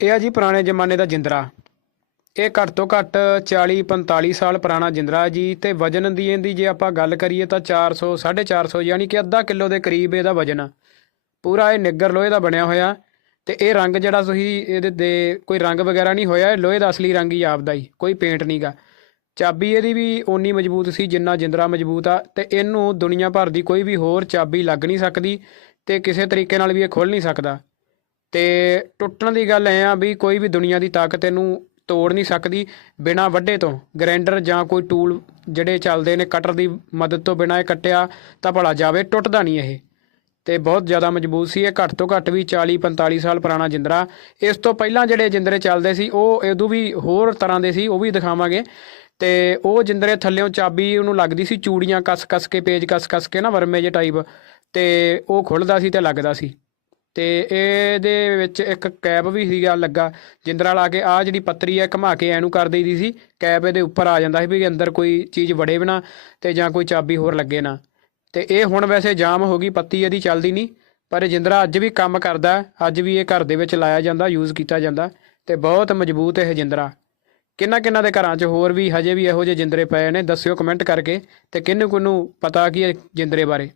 ਇਹ ਆ ਜੀ ਪੁਰਾਣੇ ਜ਼ਮਾਨੇ ਦਾ ਜਿੰਦਰਾ। ਇਹ ਘੱਟ ਤੋਂ ਘੱਟ 40 45 ਸਾਲ ਪੁਰਾਣਾ ਜਿੰਦਰਾ ਜੀ ਤੇ ਵਜਨ ਦੀ ਇਹਦੀ ਜੇ ਆਪਾਂ ਗੱਲ ਕਰੀਏ ਤਾਂ 400 450 ਯਾਨੀ ਕਿ ਅੱਧਾ ਕਿਲੋ ਦੇ ਕਰੀਬ ਇਹਦਾ ਵਜਨ ਆ। ਪੂਰਾ ਇਹ ਨਿੱਗਰ ਲੋਹੇ ਦਾ ਬਣਿਆ ਹੋਇਆ ਤੇ ਇਹ ਰੰਗ ਜਿਹੜਾ ਤੁਸੀਂ ਇਹਦੇ ਦੇ ਕੋਈ ਰੰਗ ਵਗੈਰਾ ਨਹੀਂ ਹੋਇਆ, ਇਹ ਲੋਹੇ ਦਾ ਅਸਲੀ ਰੰਗ ਹੀ ਆਪਦਾ ਹੀ, ਕੋਈ ਪੇਂਟ ਨਹੀਂਗਾ ਚਾਬੀ ਇਹਦੀ ਵੀ ਓਨੀ ਮਜ਼ਬੂਤ ਸੀ ਜਿੰਨਾ ਜਿੰਦਰਾ ਮਜ਼ਬੂਤ ਆ ਤੇ ਇਹਨੂੰ ਦੁਨੀਆ ਭਰ ਦੀ ਕੋਈ ਵੀ ਹੋਰ ਚਾਬੀ ਲੱਗ ਨਹੀਂ ਸਕਦੀ ਤੇ ਕਿਸੇ ਤਰੀਕੇ ਨਾਲ ਵੀ ਇਹ ਖੁੱਲ ਨਹੀਂ ਸਕਦਾ। ਤੇ ਟੁੱਟਣ ਦੀ ਗੱਲ ਐ ਆ ਵੀ ਕੋਈ ਵੀ ਦੁਨੀਆ ਦੀ ਤਾਕਤ ਇਹਨੂੰ ਤੋੜ ਨਹੀਂ ਸਕਦੀ ਬਿਨਾ ਵੱਡੇ ਤੋਂ। ਗ੍ਰੈਂਡਰ ਜਾਂ ਕੋਈ ਟੂਲ ਜਿਹੜੇ ਚੱਲਦੇ ਨੇ, ਕਟਰ ਦੀ ਮਦਦ ਤੋਂ ਬਿਨਾ ਇਹ ਕੱਟਿਆ ਤਾਂ ਭਲਾ ਜਾਵੇ, ਟੁੱਟਦਾ ਨਹੀਂ ਇਹ। ਤੇ ਬਹੁਤ ਜ਼ਿਆਦਾ ਮਜ਼ਬੂਤ ਸੀ ਇਹ, ਘੱਟ ਤੋਂ ਘੱਟ ਵੀ 40 45 ਸਾਲ ਪੁਰਾਣਾ ਜਿੰਦਰਾ। ਇਸ ਤੋਂ ਪਹਿਲਾਂ ਜਿਹੜੇ ਜਿੰਦਰੇ ਚੱਲਦੇ ਸੀ, ਉਹ ਇਹਦੋਂ ਵੀ ਹੋਰ ਤਰ੍ਹਾਂ ਦੇ ਸੀ, ਉਹ ਵੀ ਦਿਖਾਵਾਂਗੇ। ਤੇ ਉਹ ਜਿੰਦਰੇ ਥੱਲਿਓਂ ਚਾਬੀ ਉਹਨੂੰ ਲੱਗਦੀ ਸੀ, ਚੂੜੀਆਂ ਕੱਸ-ਕੱਸ ਕੇ, ਪੇਜ ਕੱਸ-ਕੱਸ ਕੇ ਨਾ ਵਰਮੇ ਜੇ ਟਾਈਪ ਤੇ ਉਹ ਖੁੱਲਦਾ ਸੀ ਤੇ ਲੱਗਦਾ ਸੀ। ਤੇ ਇਹਦੇ ਵਿੱਚ ਇੱਕ ਕੈਬ ਵੀ ਸੀਗਾ ਲੱਗਾ। ਜਿੰਦਰਾ ਲਾ ਕੇ ਆ ਜਿਹੜੀ ਪੱਤਰੀ ਹੈ ਘੁਮਾ ਕੇ ਐਨੂੰ ਕਰ ਦਈਦੀ ਸੀ। ਕੈਬ ਇਹਦੇ ਉੱਪਰ ਆ ਜਾਂਦਾ ਸੀ ਵੀ ਅੰਦਰ ਕੋਈ ਚੀਜ਼ ਵੜੇ ਬਿਨਾ ਤੇ ਜਾਂ ਕੋਈ ਚਾਬੀ ਹੋਰ ਲੱਗੇ ਨਾ। ਤੇ ਇਹ ਹੁਣ ਵੈਸੇ ਜਾਮ ਹੋ ਗਈ, ਪੱਤੀ ਇਹਦੀ ਚੱਲਦੀ ਨਹੀਂ। ਪਰ ਜਿੰਦਰਾ ਅੱਜ ਵੀ ਕੰਮ ਕਰਦਾ, ਅੱਜ ਵੀ ਇਹ ਘਰ ਦੇ ਵਿੱਚ ਲਾਇਆ ਜਾਂਦਾ ਯੂਜ਼ ਕੀਤਾ ਜਾਂਦਾ ਤੇ ਬਹੁਤ ਮਜ਼ਬੂਤ ਇਹ ਜਿੰਦਰਾ। ਕਿੰਨਾ ਕਿੰਨਾ ਦੇ ਘਰਾਂ 'ਚ ਹੋਰ ਵੀ ਹਜੇ ਵੀ ਇਹੋ ਜਿਹੇ ਜਿੰਦਰੇ ਪਏ ਨੇ, ਦੱਸਿਓ ਕਮੈਂਟ ਕਰਕੇ ਤੇ ਕਿਹਨੂੰ ਕਿਹਨੂੰ ਪਤਾ ਕੀ ਇਹ ਜਿੰਦਰੇ ਬਾਰੇ।